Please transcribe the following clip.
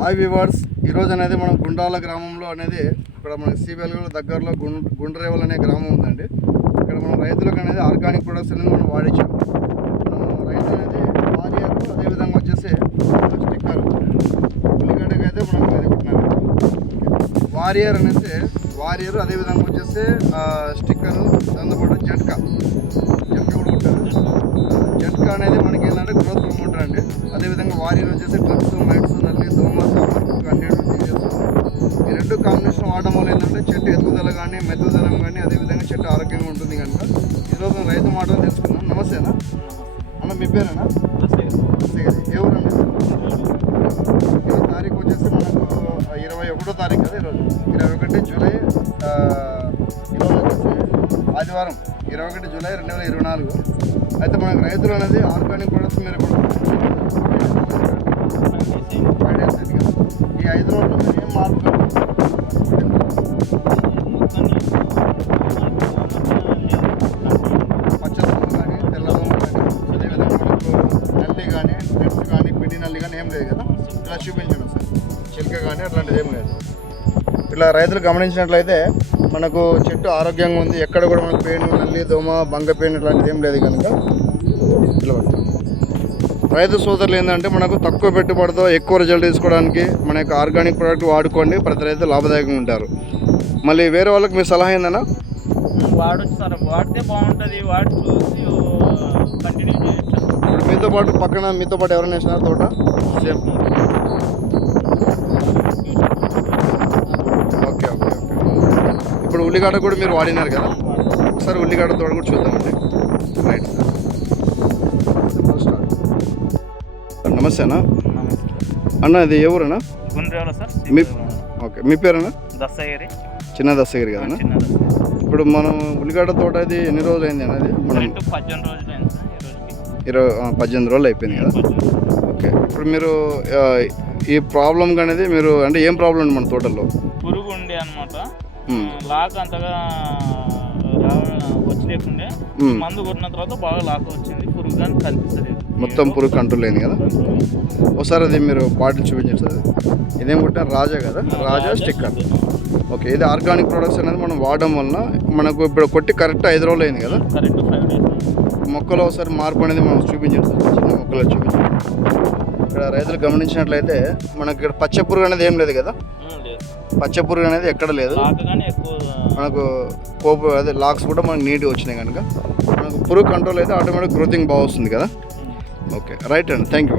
Hi viewers, ఈరోజు అనేది మనం గుండాల గ్రామంలో అనేది ఇక్కడ మన సిబిఎల్ దగ్గరలో గుండ్రేవల్ అనే గ్రామం ఉందండి. ఇక్కడ మనం రైతులకు అనేది ఆర్గానిక్ ప్రొడక్ట్స్ అనేది మనం వాడించాము. రైతు అనేది వారియర్, అదేవిధంగా వచ్చేసి స్టిక్కర్ ఉల్లిగడ్డకి అయితే మనం ఇది పెట్టినాము. వారియర్ అనేసి వారియర్, అదేవిధంగా వచ్చేసి స్టిక్కరు, దాంతోపాటు జట్కా కూడా ఉంటుంది. జట్కా అనేది మనకి ఏంటంటే గ్రోత్ ప్రమోటర్ అండి. అదేవిధంగా వారియర్ వచ్చేసి డ్రగ్స్, మైట్స్, నల్లి, దోమ, అన్నిటి తీసేస్తుంది. ఈ రెండు కాంబినేషన్ వాడడం వల్ల ఏంటంటే చెట్టు ఎదుగుదల కానీ, మెరుగుదలం కానీ, అదేవిధంగా చెట్టు ఆరోగ్యంగా ఉంటుంది కనుక ఈరోజు రైతు మాటలు తెలుసుకుందాం. నమస్తేనా అన్న, మీ పేరేనా? ఎవరండి? ఈ తారీఖు వచ్చేసి మనకు 21వ తారీఖు కదా ఈరోజు. 21 జూలై, ఈరోజు వచ్చేసి ఆదివారం 21 జూలై 2024. అయితే మనకు రైతులు అనేది ఆర్గానిక్ ప్రొడక్ట్స్ మీరు కూడా 5 days అయింది కదా. ఈ 5 రోజులు మీరు ఏం మార్పు పచ్చదనం కానీ, తెల్లదనం కానీ, అదేవిధంగా మనకు నల్లి కానీ, నెట్స్ కానీ, పిండి నల్లి కానీ ఏం లేదు కదా. ఇలా చూపించండి సార్. చిలుక కానీ అట్లాంటిది ఏం లేదు. ఇలా రైతులు గమనించినట్లయితే మనకు చెట్టు ఆరోగ్యంగా ఉంది. ఎక్కడ కూడా మనకు పేను, నల్లి, దోమ, బంగ పేను ఇట్లాంటిది ఏం లేదు కనుక ఇట్లా పడతాం. రైతు సోదరులు ఏంటంటే మనకు తక్కువ పెట్టుబడితో ఎక్కువ రిజల్ట్ తీసుకోవడానికి మన యొక్క ఆర్గానిక్ ప్రోడక్ట్ వాడుకోండి. ప్రతి రైతు లాభదాయకంగా ఉంటారు. మళ్ళీ వేరే వాళ్ళకి మీ సలహా ఏందన్నా? వాడచ్చు సార్, వాడితే బాగుంటుంది. వాడి చూసి కంటిన్యూ చేయొచ్చు. ఇప్పుడు మీతో పాటు ఎవరైనా వేసినారు తోట? సేమ్. ఓకే. ఇప్పుడు ఉల్లిగడ్డ కూడా మీరు వాడినారు కదా, ఒకసారి ఉల్లిగడ్డ తోట కూడా చూద్దామండి. Right sir. నమస్తే అన్న. అన్న, ఇది ఎవరన్నా? గుండ్రేవల సార్. ఓకే, మీ పేరన్నా? దస్తగిరి. చిన్న దస్తగిరి కదన్నా. ఇప్పుడు మనం ఉల్లిగడ్డ తోట అది ఎన్ని రోజులు అయింది అన్నది? మనం 18 రోజులు అయింది సార్. 18 రోజులు అయిపోయింది కదా. ఓకే, ఇప్పుడు మీరు ఈ ప్రాబ్లం అనేది మీరు అంటే ఏం ప్రాబ్లం ఉంది మన తోటలో? పురుగు ఉండే అనమాట. లాక్ అంతగా వచ్చి లేకుండే, మందు కొట్టిన తర్వాత బాగా లాక్ వచ్చింది. పురుగు కానీ కనిపిస్తుంది, మొత్తం పురుగు కంట్రోల్ అయింది కదా. ఒకసారి అది మీరు బాటిల్ చూపించారు. ఇదేం కొట్టారు? రాజా కదా, రాజా స్టిక్కర్. ఓకే, ఇది ఆర్గానిక్ ప్రొడక్ట్స్ అనేది మనం వాడడం వలన మనకు ఇప్పుడు కొట్టి కరెక్ట్ 5 రోజులు అయింది కదా. Correct 5 days. మొక్కలో ఒకసారి మార్పు అనేది మనం చూపించారు. చిన్న మొక్కలో చూపించారు. ఇక్కడ రైతులు గమనించినట్లయితే మనకి ఇక్కడ పచ్చ పురుగు అనేది ఏం లేదు కదా. పచ్చ పురుగు అనేది ఎక్కడ లేదు. మనకు అదే లాక్స్ కూడా మనకు నీట్గా వచ్చినాయి కనుక మనకు పురుగు కంట్రోల్ అయితే ఆటోమేటిక్ గ్రోతింగ్ బాగా వస్తుంది కదా. ఓకే, రైట్ అండి, థ్యాంక్ యూ.